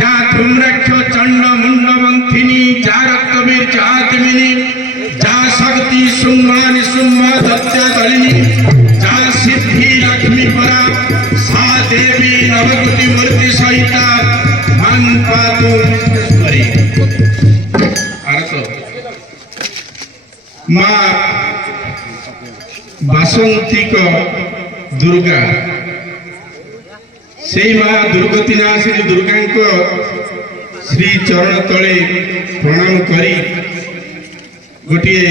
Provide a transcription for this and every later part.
যা ধূম্রাক্ষ চণ্ড মুন্ডমন্থিনী যা রক্তবীর চাতমিনী যা শক্তি সুম্মানি সুম্মা সত্যা দলিনী যা সিদ্ধি লক্ষ্মী পরা সা দেবী নবকোটি মূর্তি সহিতা মান পাতু বিষ্ণুশ্বরী। মা বাসন্তিক দুর্গা সেই মা দুর্গতি নাশিনী দুর্গাঙ্ক শ্রী চରଣ তଳେ প্রণাম করি গোটিয়ে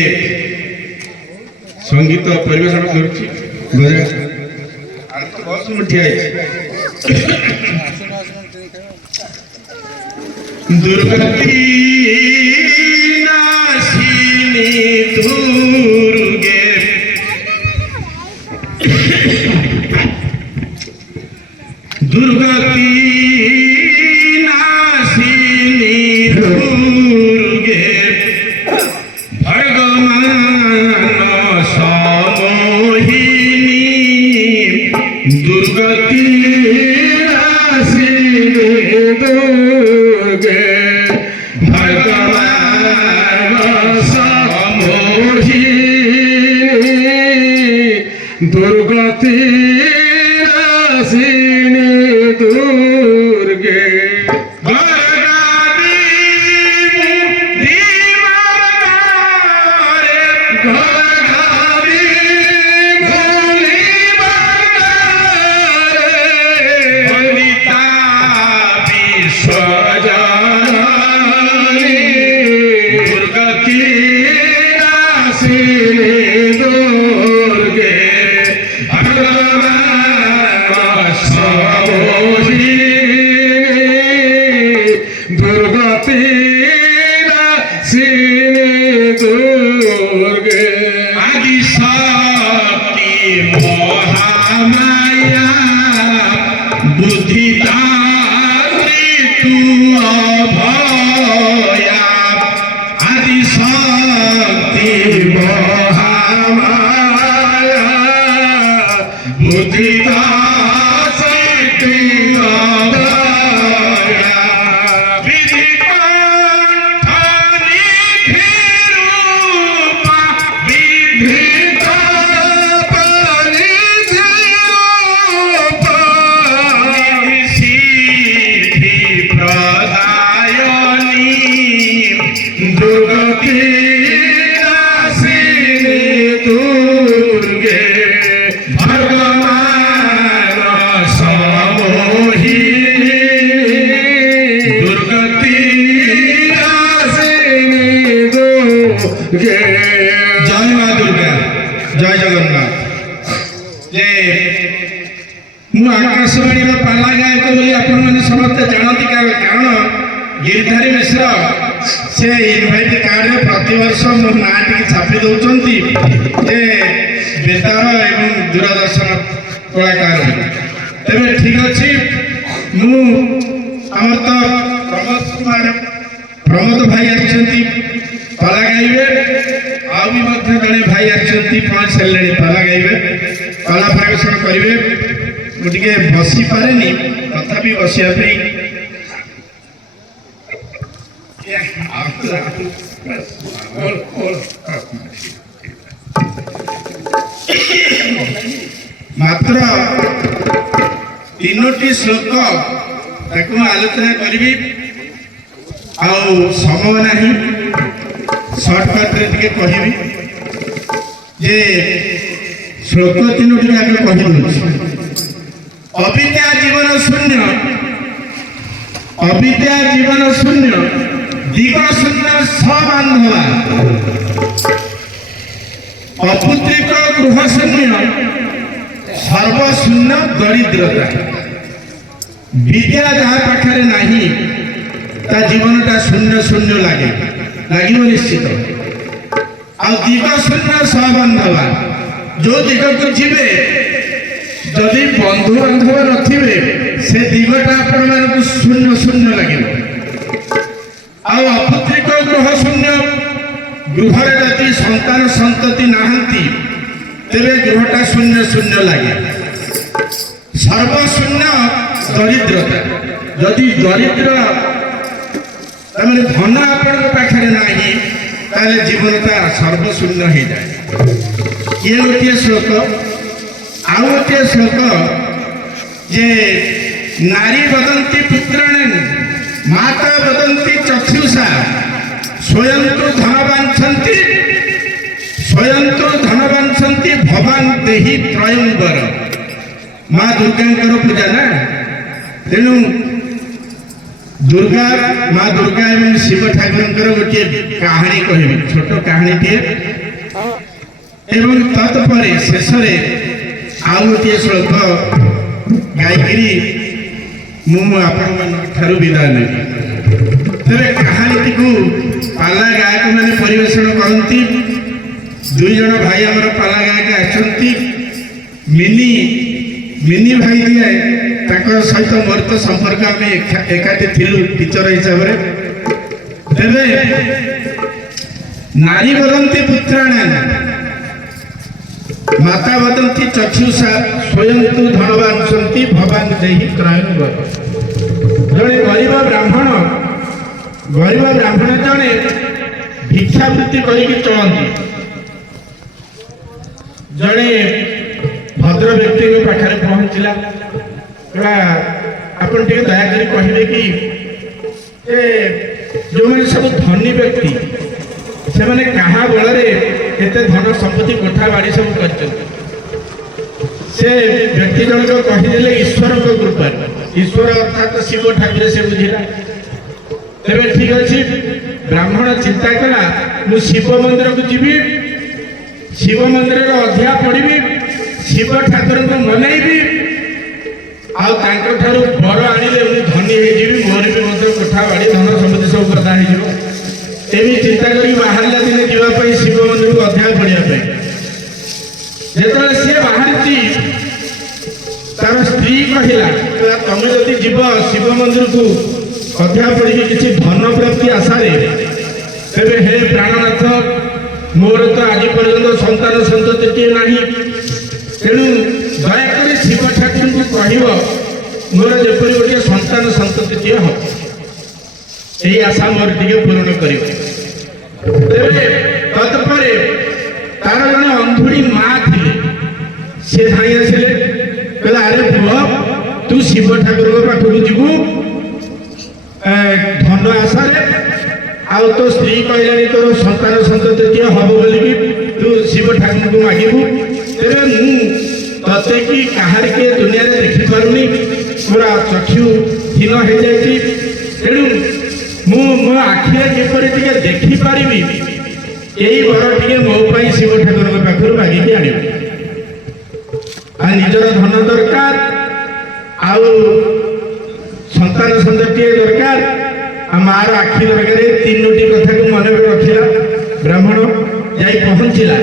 সঙ্গীত পরিবেশন করছি। দুর্গতি নাশিনী দুর্গে দুর্গতি নাশিনী দুর্গে ভগবান সমোহিনী দুর্গতি নাশিনী দুর্গে ভগবান সমোহিনী দুর্গতি নাশিনী দুর্গে আদি শক্তি মহামায়া বুদ্ধি দাত্রী তু অভয়া আদি শক্তি মহামায়া বুদ্ধি দাত্রী অভয়া বিধি জয় মা দুর্গা জয় জগন্নাথ। যে ମୁଁ ଆକାଶବାଣୀର ପାଲା ଗାୟକ ବୋଲି ଆପଣମାନେ ସମସ୍ତେ ଜାଣନ୍ତି, କାରଣ ଗିରିଧାରୀ ମିଶ୍ର ସେ ଇନଭାଇଟ୍ କାର୍ଡରେ ପ୍ରତିବର୍ଷ ମୋ ନାଁ ଟିକେ ଛାପି ଦେଉଛନ୍ତି ଯେ ବେତାର ଏବଂ ଦୂରଦର୍ଶନ କଳାକାର। ତେବେ ଠିକ୍ ଅଛି, ମୁଁ ଆମର ତ ପ୍ରମୋଦ ଭାଇ ଆସିଛନ୍ତି ପାଲା ଗାଇବେ, ଆଉ ବି ମଧ୍ୟ ଜଣେ ଭାଇ ଆସିଛନ୍ତି ପାଞ୍ଚ ହେଲେଣି ପାଲା ଗାଇବେ, ପାଲା ପରିବେଷଣ କରିବେ। ମୁଁ ଟିକେ ବସିପାରେନି, ତଥାପି ବସିବା ପାଇଁ ମାତ୍ର 3ଟି ଶ୍ଲୋକ ତାକୁ ମୁଁ ଆଲୋଚନା କରିବି, ଆଉ ସମୟ ନାହିଁ, ସର୍ଟକଟ୍ରେ ଟିକେ କହିବି। ଯେ ଶ୍ଲୋକ 3ଟି ଆଗେ କହିଦେଉଛି। ଅବିଦ୍ୟା ଜୀବନ ଶୂନ୍ୟ, ଅବିଦ୍ୟା ଜୀବନ ଶୂନ୍ୟ, ଦିଗ ଶୂନ୍ୟ ସବାନ୍ଧବା, ଅପୁତ୍ରିକ ଗୃହ ଶୂନ୍ୟ, ସର୍ବଶୂନ୍ୟ ଦରିଦ୍ରତା। ବିଦ୍ୟା ଯାହା ପାଖରେ ନାହିଁ ତା ଜୀବନଟା ଶୂନ୍ୟ ଶୂନ୍ୟ ଲାଗିବ ନିଶ୍ଚିତ। ଆଉ ଦିଗ ଶୂନ୍ୟ ସବାନ୍ଧବା, ଯୋଉ ଦିଗକୁ ଯିବେ ଯଦି ବନ୍ଧୁବାନ୍ଧବ ନଥିବେ ସେ ଦିଗଟା ଆପଣମାନଙ୍କୁ ଶୂନ୍ୟ ଶୂନ୍ୟ ଲାଗିବ। ଆଉ ଅପୁତ୍ରିକ ଗୃହ ଶୂନ୍ୟ, ଗୃହରେ ଯଦି ସନ୍ତାନ ସନ୍ତତି ନାହାନ୍ତି ତେବେ ଗୃହଟା ଶୂନ୍ୟ ଶୂନ୍ୟ ଲାଗେ। ସର୍ବଶୂନ୍ୟ दरिद्रता जदि दरिद्र तमें धन आपण पाखे ना ताले जीवनता सर्वशून्य हो जाए। ये गोटे श्लोक आउ गोटे श्लोक जे नारी वदंती पुत्राण माता वदंती चक्षुषा स्वयं तो धनवांछन्ति भवान देहि त्रयंबर। माँ दुर्गा पूजा ना तेणु दुर्गा माँ दुर्गा एवं शिव ठाकुर गोटे कहानी कह छोट कहानी एवं तत्पर शेष आउ गोटे श्लोक गायकरी मुझे विदाय नेबी। तेरे कहानी को पाला गायक मैंने परिवेषण करती। दुई जन भाई आमर पाला गायक आसती मिनी मिनी भाई दिए सहित मोर तो संपर्क आम एकाठी थिलु टीचर हिसाब से। तेरे नारी वदंती पुत्राण माता वदंती चक्षुषा स्वयं तु धनवांछन्ति भवान देहि त्रयंबर। जड़े गरीब ब्राह्मण जड़े भिक्षावृत्ति करके चलती जड़े भद्र व्यक्ति के पाखे पहुंचला आपन टे दयाकोरी कहे कि जो मैंने सब धनी व्यक्ति से मैंने कहा बल एते धन संपत्ति कोठा बाड़ी सब कर से व्यक्ति जनक कहीदेले ईश्वर कृपा ईश्वर अर्थात शिव ठाकुर से बुझिला। तेरे ठीक अच्छे ब्राह्मण चिंता कला मु शिव मंदिर को जीवी शिव मंदिर अध्याय पढ़ी शिव ठाकुर को मनईबी आउ बर आनिले धनी हो मोर भी कोठा बाड़ी धन संपत्ति सब गदा हो चिंता करी बाहर दिने जावाई शिव मंदिर को अध्याय पढ़ापी जो सी बाहरी तार स्त्री कहला तुम जदि जीव शिव मंदिर को अध्याय पढ़ी किसी धन प्राप्ति आशारे तेरे हे प्राणनाथ मोर तो आज पर्यंत संतान संतति ना तेणु दयाकोरी शिव ठाकुर को कह मोर जपरी गोटे संतान संतति हम यही आशा मोर टे पूरण कर। तत्पर तार जन अंधुड़ी माँ थी सी धाई आसिले कहला अरे पुआ तू शिव ठाकुर पाखक जीवु धन आशारे आउ तो स्त्री कहलानी तोर संतान संतति हम बोलिकी तू शिव ठाकुर को मागिबू तेरे तते कि कहार के दुनिया रे देखि पारुनी पूरा चक्षु हीन हो जाती तेणु मो आखिरे जेपरी टिके देखि पारिबी यही वर टिके मो पाई शिव ठाकुर पाखर मागिकी आनी आ निजर धन दरकार आउ संतान संतति दरकार आ मार आखि दरकार तीनोटी कथा को मन में रखिला। ब्राह्मण जाई पहुंचला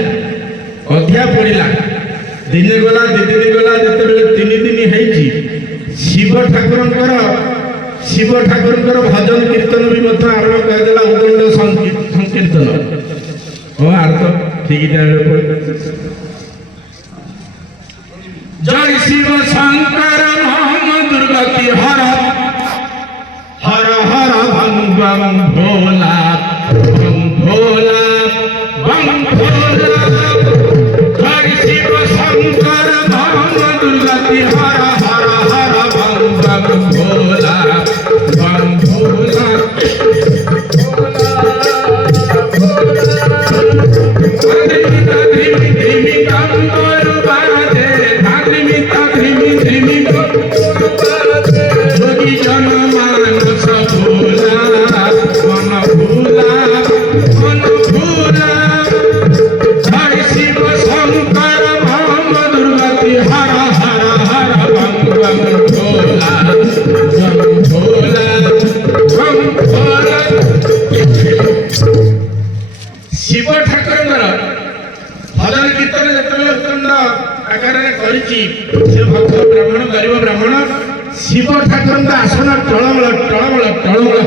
अध्याय पढ़िला दिने गला दि दिन गला जिते तीन दिन है शिव ठाकुर भजन कीर्तन भी आरंभ करदेला उदंड संकीर्तन अर्थ ठीक जय शिव शंकर नाम दुर्गति हर हर हर भंग बम भोला बम भोला बम भोला जय शिव शंकर नाम दुर्गति हर हर हर भंग बम भोला बम भोला शिव ठाकुर भजन कीर्तन जो आकार भक्त ब्राह्मण गरीब ब्राह्मण शिव ठाकुर आसन टलमल टलमल टलमल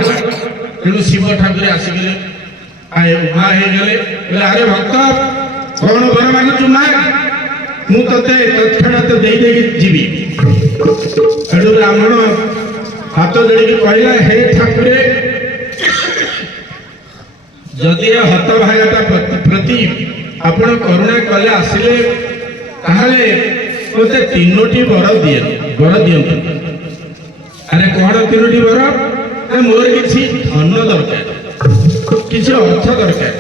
तेणु शिव ठाकुर आसिक उभा हो अरे भक्त कौन वर मागुचु माग मुझे तत्क्षणात जीवी ସେଠୁ ବ୍ରାହ୍ମଣ ହାତ ଯୋଡ଼ିକି କହିଲା, ହେ ଠାକୁରେ, ଯଦି ଏ ହତଭାଗାଟା ପ୍ରତି ଆପଣ କରୁଣା କଲେ ଆସିଲେ, ତାହେଲେ ମୋତେ 3ଟି ବର ଦିଅନ୍ତୁ। ଆରେ କଣ 3ଟି ବର? ମୋର କିଛି ଧନ ଦରକାର, କିଛି ଅର୍ଥ ଦରକାର,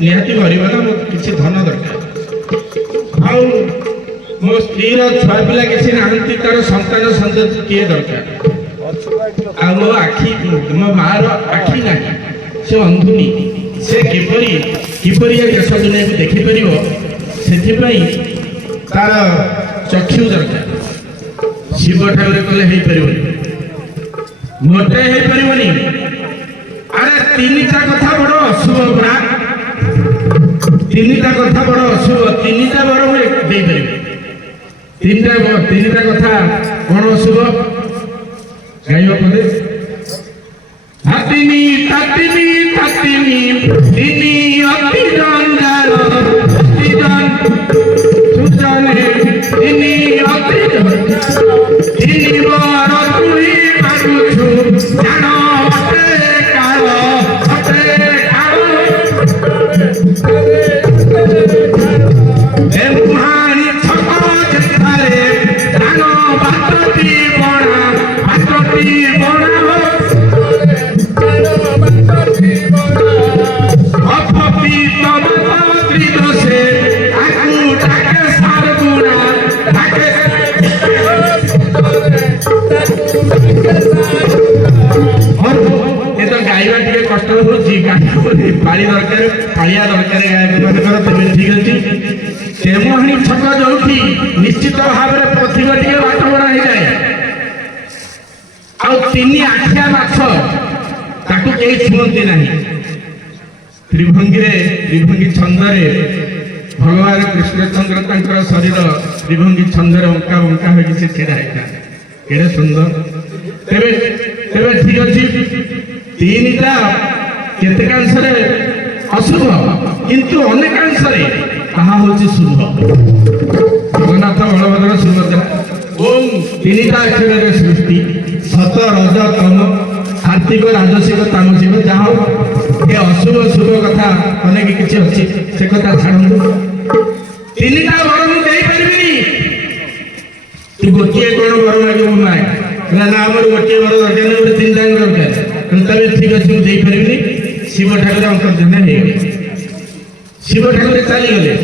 ନିହାତି ଗରିବ ନା, ମୋର କିଛି ଧନ ଦରକାର, ଆଉ ମୋ ସ୍ତ୍ରୀର ଛୁଆ ପିଲା କିଛି ନାହାନ୍ତି, ତାର ସନ୍ତାନ ସନ୍ତତି କିଏ ଦରକାର, ଆଉ ମୋ ମାର ଆଖି ନାହିଁ, ସେ ଅନ୍ଧୁନି, ସେ କିପରି ଏ ଦେଶ ଦୁନିଆକୁ ଦେଖିପାରିବ, ସେଥିପାଇଁ ତାର ଚକ୍ଷୁ ଦରକାର। ଶିବ ଠାକୁର କହିଲେ ହେଇପାରିବନି, ମୋଟେ ହେଇପାରିବନି। ଆରେ 3ଟା କଥା ବଡ ଅଶୁଭ ପରା, 3ଟା କଥା ବଡ ଅଶୁଭ, 3ଟା ବର ମୁଁ ଦେଇପାରିବି। 3ଟା କଥା କଣ ଅଶୁଭ ଗାଇବ ପଦେ? ହାତିନି ତାତିନି ତାତିନି ତିନି ଅତି ଜଞ୍ଜାଳ, ସୁଜନେ ତିନି ଅତି ଜଞ୍ଜାଳ, 3 ବର ତୁଇ ମାରୁଛୁ, ଜାଣ ଅଟେ କାଳ, ମୁହାଣୀ ଛକ ଯେଠାରେ ଧାନ ବାଟଟି ବଣା, ଗାଇବା ଟିକେ କଷ୍ଟ ହଉଛି, ପାଳି ଦରକାର, ପାଳିଆ ଦରକାର ଗାୟକମାନଙ୍କର, ତେବେ ଠିକ ଅଛି। ତେମୁହାଣୀ ଛକ ଯୋଉଠି ନିଶ୍ଚିତ ଭାବରେ ପଥିକ ଟିକେ ବାଟ ବଣା ହେଇଯାଏ, ଆଉ 3 ଆଖିଆ ମାଛ ତାକୁ କେହି ଛୁଅନ୍ତି ନାହିଁ। ତ୍ରିଭଙ୍ଗୀ ଛନ୍ଦରେ ଭଗବାନ କୃଷ୍ଣଚନ୍ଦ୍ର ତାଙ୍କର ଶରୀର ତ୍ରିଭଙ୍ଗୀ ଛନ୍ଦରେ ଅଙ୍କା ବଙ୍କା ହୋଇକି ସେ ଛିଡ଼ା ହେଇଥାଏ, କେଡ଼େ ସୁନ୍ଦର। ତେବେ ଠିକ ଅଛି, 3ଟା କେତେକାଂଶରେ ଅଶୁଭ, କିନ୍ତୁ ଅନେକାଂଶରେ ତାହା ହଉଛି ଶୁଭ। ଜଗନ୍ନାଥ, ବଳଭଦ୍ର, ସୁଭଦ୍ରା, ଓମ୍ 3ଟା ଅକ୍ଷରରେ ସୃଷ୍ଟି, ସତ ରଜ ତମ, ଆର୍ଥିକ ରାଜସିକ ତାମସିକ, ଯାହା ହଉ ଏ ଅଶୁଭ ଶୁଭ କଥା ଅନେକ କିଛି ଅଛି, ସେ କଥା ଛାଡ଼ନ୍ତୁ। 3ଟା ବର ମୁଁ ଦେଇପାରିବିନି, ତୁ ଗୋଟିଏ କଣ ବର ମାଗିବୁ? ନା ଆମର ଗୋଟିଏ ବର ଦରକାର, ଗୋଟେ 3ଟା ଦରକାର। ତେବେ ଠିକ ଅଛି, ମୁଁ ଦେଇପାରିବିନି। ଶିବ ଠାକୁର ଅନ୍ତର୍ଦ୍ଧାନ ହେଇଗଲେ, ଶିବ ଠାକୁର ଚାଲିଗଲେ।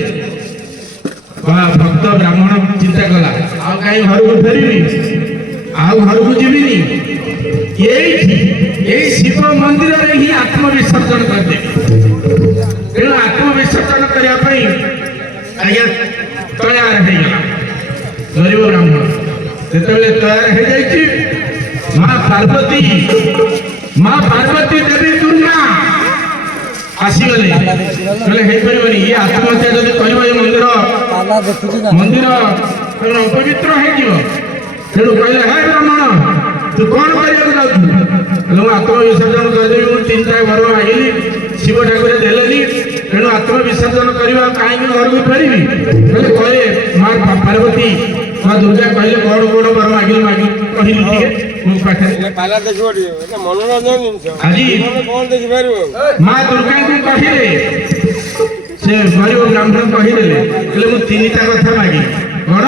ଭକ୍ତ ବ୍ରାହ୍ମଣ ଚିନ୍ତା କଲା, ଆଉ କାହିଁ ଘରକୁ ଫେରିବି, ଆଉ ଘରକୁ ଯିବିନି, ଏଇ ଶିବ ମନ୍ଦିରରେ ହିଁ ଆତ୍ମବିସର୍ଜନ କରିଦେବି। ତେଣୁ ଆତ୍ମବିସର୍ଜନ କରିବା ପାଇଁ ଆଜ୍ଞା ତୟାର ହେଇଗଲା ଗରିବ ବ୍ରାହ୍ମଣ। ଯେତେବେଳେ ତୟାର ହେଇଯାଇଛି, ମା ପାର୍ବତୀ ଦେବୀ ଦୁର୍ଗା ଆସିଗଲେ, କହିଲେ ହେଇପାରିବନି, ଇଏ ଆତ୍ମହତ୍ୟା ଯଦି କରିବ ଏ ମନ୍ଦିର ଅପବିତ୍ର ହେଇଯିବ। ତେଣୁ କହିଲେ, ହେ ବ୍ରାହ୍ମଣ, ତୁ କଣ କରିବାକୁ ଯାଉଛୁ? ମୁଁ ଆତ୍ମବିସର୍ଜନ କରିଦେବି, ମୁଁ 3ଟା ବର ମାଗିଲି, ଶିବ ଠାକୁର ଦେଲେନି, ତେଣୁ ଆତ୍ମବିସର୍ଜନ କରିବା, କାହିଁକି ଘରକୁ ଫେରିବି? କହିଲେ ମା ପାର୍ବତୀ, ମା ଦୁର୍ଗା କହିଲେ, କଣ ବର ମାଗିଲୁ କହିଲୁ ଟିକେ ମୋ ପାଖରେ। ଆଜି ମା ଦୁର୍ଗାଙ୍କୁ କହିଲେ, ସେ ଗରିବ ବ୍ରାହ୍ମଣ କହିଦେଲେ, କହିଲେ ମୁଁ 3ଟା କଥା ମାଗିଲି। କଣ?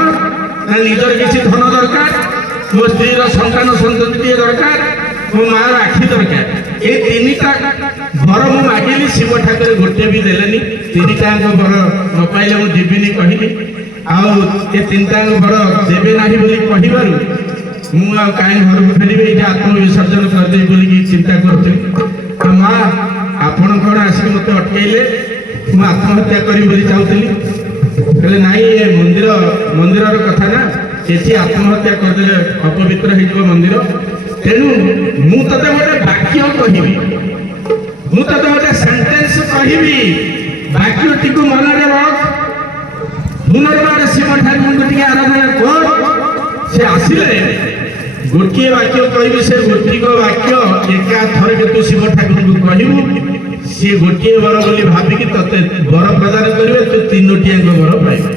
ନା ନିଜର କିଛି ଧନ ଦରକାର, ମୋ ସ୍ତ୍ରୀର ସନ୍ତାନ ସନ୍ତତିଟିଏ ଦରକାର, ମୋ ମାର ଆଖି ଦରକାର। এই 3টা ବର ମୁଁ ମାଗିଲି, ଶିବ ଠାକୁର ଗୋଟେ ବି ଦେଲେନି। 3ଟାଙ୍କ ବର ନ ପାଇଲେ ମୁଁ ଯିବିନି କହିଲି, ଆଉ ଏ 3ଟାଙ୍କ ବର ଦେବେ ନାହିଁ ବୋଲି କହିବାରୁ ମୁଁ ଆଉ କାହିଁ ଘରକୁ ଫେରିବି, ଏଇଟା ଆତ୍ମବିସର୍ଜନ କରିଦେବି ବୋଲିକି ଚିନ୍ତା କରୁଥିଲି। ମା ଆପଣ କଣ ଆସିକି ମୋତେ ଅଟକେଇଲେ, ମୁଁ ଆତ୍ମହତ୍ୟା କରିବି ବୋଲି ଚାହୁଁଥିଲି। କହିଲେ ନାଇଁ, ଏ ମନ୍ଦିରର କଥା ନା, ଏଠି ଆତ୍ମହତ୍ୟା କରିଦେଲେ ଅପବିତ୍ର ହେଇଯିବ ମନ୍ଦିର। ତେଣୁ ମୁଁ ତତେ ଗୋଟେ ବାକ୍ୟ କହିବି, ମୁଁ ତତେ ଗୋଟେ ସେଣ୍ଟେନ୍ସ କହିବି, ବାକ୍ୟଟିକୁ ମନରେ ରଖ। ପୁନର୍ବାର ଶିବ ଠାକୁରଙ୍କୁ ଟିକେ ଆରାଧନା କର। ସେ ଆସିଲେ ଗୋଟିଏ ବାକ୍ୟ କହିବି, ସେ ଗୋଟିକ ବାକ୍ୟ ଏକା ଥରକେ ତୁ ଶିବ ଠାକୁରଙ୍କୁ କହିବୁ, ସିଏ ଗୋଟିଏ ବର ବୋଲି ଭାବିକି ତତେ ବର ପ୍ରଦାନ କରିବେ, ତୁ 3ଟିଆଙ୍କ ବର ପାଇବୁ।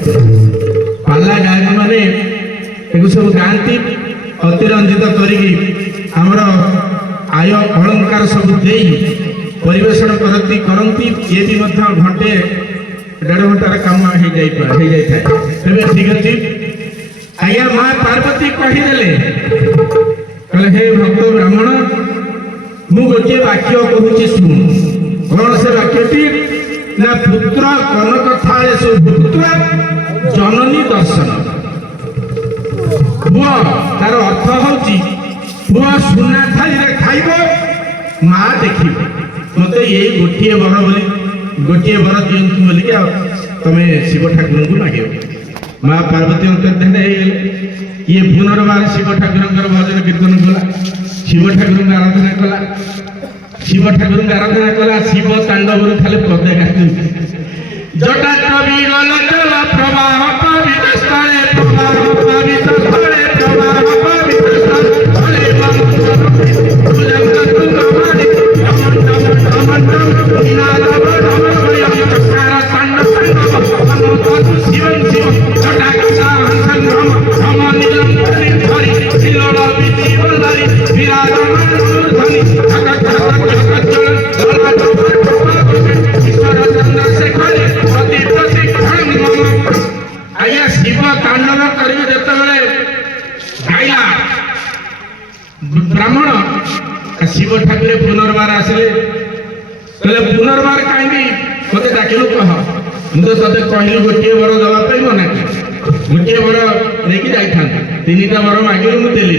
ପାଲା ଗାୟକ ମାନେ ଏକୁ ସବୁ ଗାଆନ୍ତି, ଅତିରଞ୍ଜିତ କରିକି ଆମର ଆୟ ଅଳଙ୍କାର ସବୁ ଦେଇ ପରିବେଷଣ କରନ୍ତି ଇଏ ବି ମଧ୍ୟ ଘଣ୍ଟେ 1.5 ଘଣ୍ଟାର କାମ ହେଇଯାଇଥାଏ। ତେବେ ଠିକ ଅଛି ଆଜ୍ଞା ମା ପାର୍ବତୀ କହିଦେଲେ କହିଲେ ହେ ଭକ୍ତ ବ୍ରାହ୍ମଣ ମୁଁ ଗୋଟିଏ ବାକ୍ୟ କହୁଛି ଶୁଣ। କଣ ସେ ବାକ୍ୟଟି ନା ପୁତ୍ର କନକ ଥାଳେ ସୁଭୁକ୍ତ୍ୱା ଜନନୀ ଦର୍ଶନ। ପୁଅ ତାର ଅର୍ଥ ହଉଛି ପୁଅ ସୁନା ଥାଳିରେ ଖାଇବ ମା ଦେଖିବ। ମତେ ଏଇ ଗୋଟିଏ ବର ଦିଅନ୍ତୁ ବୋଲିକି ଆଉ ତମେ ଶିବ ଠାକୁରଙ୍କୁ ମାଗିବ। ମା ପାର୍ବତୀ ଅନ୍ତର୍ଧାନ ହେଇଗଲେ। ଇଏ ପୁନର୍ବାର ଶିବ ଠାକୁରଙ୍କର ଭଜନ କୀର୍ତ୍ତନ କଲା, ଶିବ ଠାକୁରଙ୍କୁ ଆରାଧନା କଲା। ଶିବ ଠାକୁରଙ୍କୁ ଆରାଧନା କଲା ଶିବ ତାଣ୍ଡବରୁ ଖାଲି ପଦେ କାଟୁଛି ଜଟା କବିର ଲଚଲ ପ୍ରବାହ ପବିତ୍ର ସ୍ଥଳେ ପ୍ରବାହ ପବିତ୍ର ସ୍ଥଳେ ପ୍ରବାହ ପବିତ୍ର ସ୍ଥଳେ ब्राह्मण शिव ठाकुर पुनर्बार आसिले कहले पुनर्बार कहीं मत डाकिलु कह मुझे ते कहलु गोटे वर दवाई मना गोटे वर लेकिन जाता 3टा वर मागिलु मुझे देली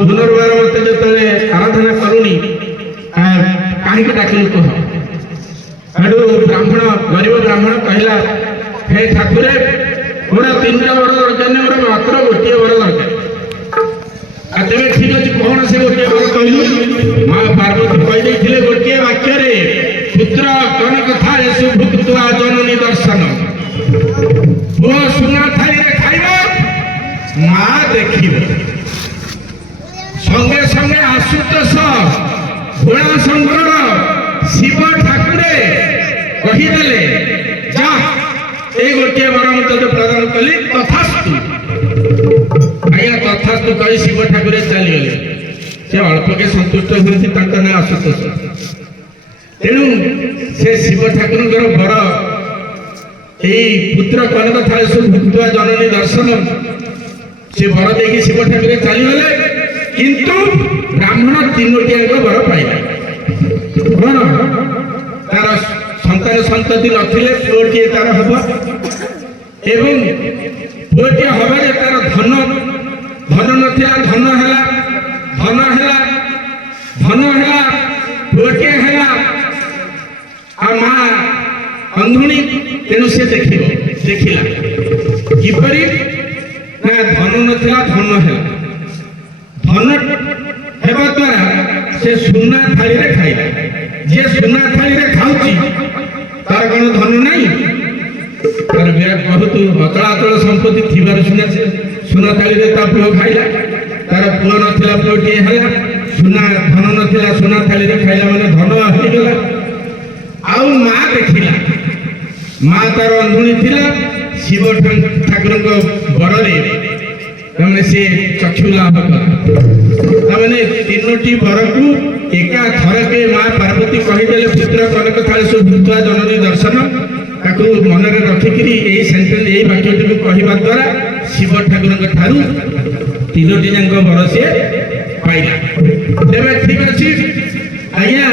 पुनर्बार मत जो आराधना करूनी कहीं डाकिलु कह ब्राह्मण गरीब ब्राह्मण कहला हे ठाकुर मोर 3टा वर दरकार नहीं मोर मात्र गोटे वर दरकार। तेरे ठीक अच्छे कौन से गोटे वर कहलु माँ पार्वती कही गोटे वाक्य पुत्र कनक थाळे सुभुक्त्वा जननी दर्शन। पुओ सुना थाली खाइब माँ देखिब। संगे संगे आशुतोष भोला शंकर शिव ठाकुर कहीदेले जा ए गोटे वर मुझे प्रदान कली तथास्तु। आज्ञा तथास्तु कही शिव ठाकुर चलीगले। से अल्प के संतुष्ट होती ना आशुतोष। तेणु से शिव ठाकुर बर यही पुत्र कनक थाळे सुभुक्त्वा जननी दर्शन से बर देखी शिव ठाकुर चलीगले। किंतु ब्राह्मण 3टी बर पाइला कौन तार संतान संतति नथिले पुओटी तार हब एवं पुओटी हब जे तार धन नथिला धन हैला पुओटी हैला आ माँ अंधुणी तेणु से देखिला किपरि ना धन नथिला धन हैला धन हेबा द्वारा से सुना थाली रे खाइला। जे सुना थाली रे खाउची तार कोन धन नहीं तार विराट बहुत अचल संपत्ति थिबार सुना थाली रे ता पुओ खाइला तार पुओ नथिला पुओटी हैला सुना धन नथिला सुना थाली रे खाइला माने धन हो गेला। आउ माँ देखिला माँ तार अंधुणी थिला शिव ठाकुर बर तमने से चक्षु लाभ तमने 3टी वर को एका थरके माँ पार्वती कहीदेले पुत्र कनक थाळे सुभुक्त्वा जननी दर्शन ताकू मन में रखिकी यही सेंटेंस यही वाक्यटी को कहवा द्वारा शिव ठाकुर ठारू 3टी जाक वर से पाइला। तेरे ठीक अच्छे आज्ञा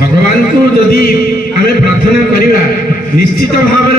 भगवान को जदि आम प्रार्थना करवा निश्चित भाव